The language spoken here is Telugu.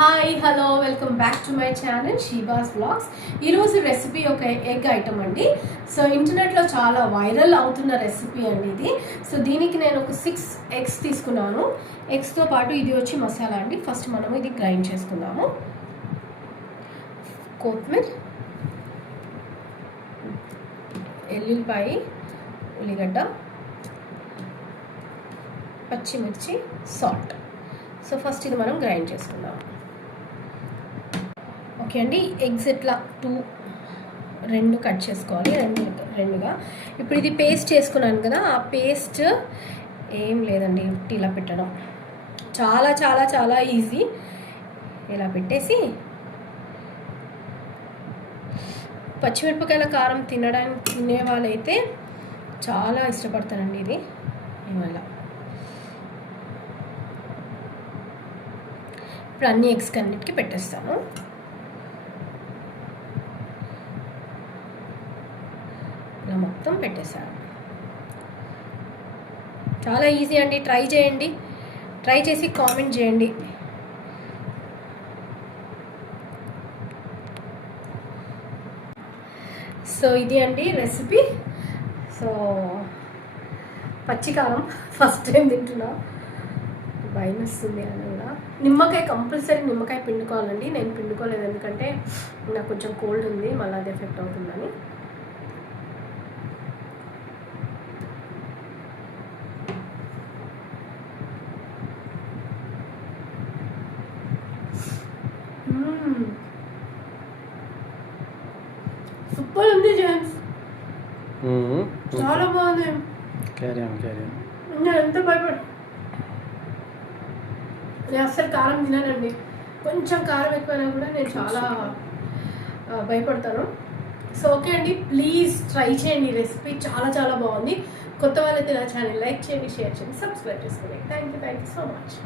Hi hello welcome back to my channel Sheeba's vlogs. ఈరోజు రెసిపీ ఒక ఎగ్ ఐటమ్ అండి. సో ఇంటర్నెట్లో చాలా వైరల్ అవుతున్న రెసిపీ అండి ఇది. సో దీనికి నేను ఒక 6 ఎగ్స్ తీసుకున్నాను. ఎగ్స్తో పాటు ఇది వచ్చి మసాలా అండి. ఫస్ట్ మనం ఇది గ్రైండ్ చేసుకుందాము. కొత్తిమీర, ఎల్లుల్లిపాయ, ఉల్లిగడ్డ, పచ్చిమిర్చి, సాల్ట్. సో ఫస్ట్ ఇది మనం గ్రైండ్ చేసుకుందాం. ఓకే అండి, ఎగ్స్ ఇట్లా రెండు కట్ చేసుకోవాలి, రెండుగా. ఇప్పుడు ఇది పేస్ట్ చేసుకున్నాను కదా, ఆ పేస్ట్ ఏం లేదండి, ఇలా పెట్టడం చాలా చాలా చాలా ఈజీ. ఇలా పెట్టేసి పచ్చిమిరపకాయల కారం తినే వాళ్ళైతే చాలా ఇష్టపడతారండి ఇది. ఇవాళ ఇప్పుడు అన్ని ఎగ్స్ అన్నిటికీ పెట్టేస్తాను. ఇలా మొత్తం పెట్టేసాను. చాలా ఈజీ అండి, ట్రై చేయండి. ట్రై చేసి కామెంట్ చేయండి. సో ఇది అండి రెసిపీ. సో పచ్చికారం ఫస్ట్ టైం తింటున్నా, భయం వస్తుంది అని కూడా. నిమ్మకాయ కంపల్సరీ నిమ్మకాయ పిండుకోవాలండి. నేను పిండుకోలేదు ఎందుకంటే నాకు కొంచెం కోల్డ్ ఉంది, మళ్ళీ అది ఎఫెక్ట్ అవుతుందని. సూపర్ ఉంది జేమ్స్, చాలా బాగుంది. నేను ఎంత భయపడి, నేను అస్సలు కారం తినానండి. కొంచెం కారం ఎక్కువైనా కూడా నేను చాలా భయపడతాను. సో ఓకే అండి, ప్లీజ్ ట్రై చేయండి. రెసిపీ చాలా చాలా బాగుంది. కొత్త వాళ్ళైతే నా ఛానల్ లైక్ చేయండి, షేర్ చేయండి, సబ్స్క్రైబ్ చేసుకోండి. Thank you so much.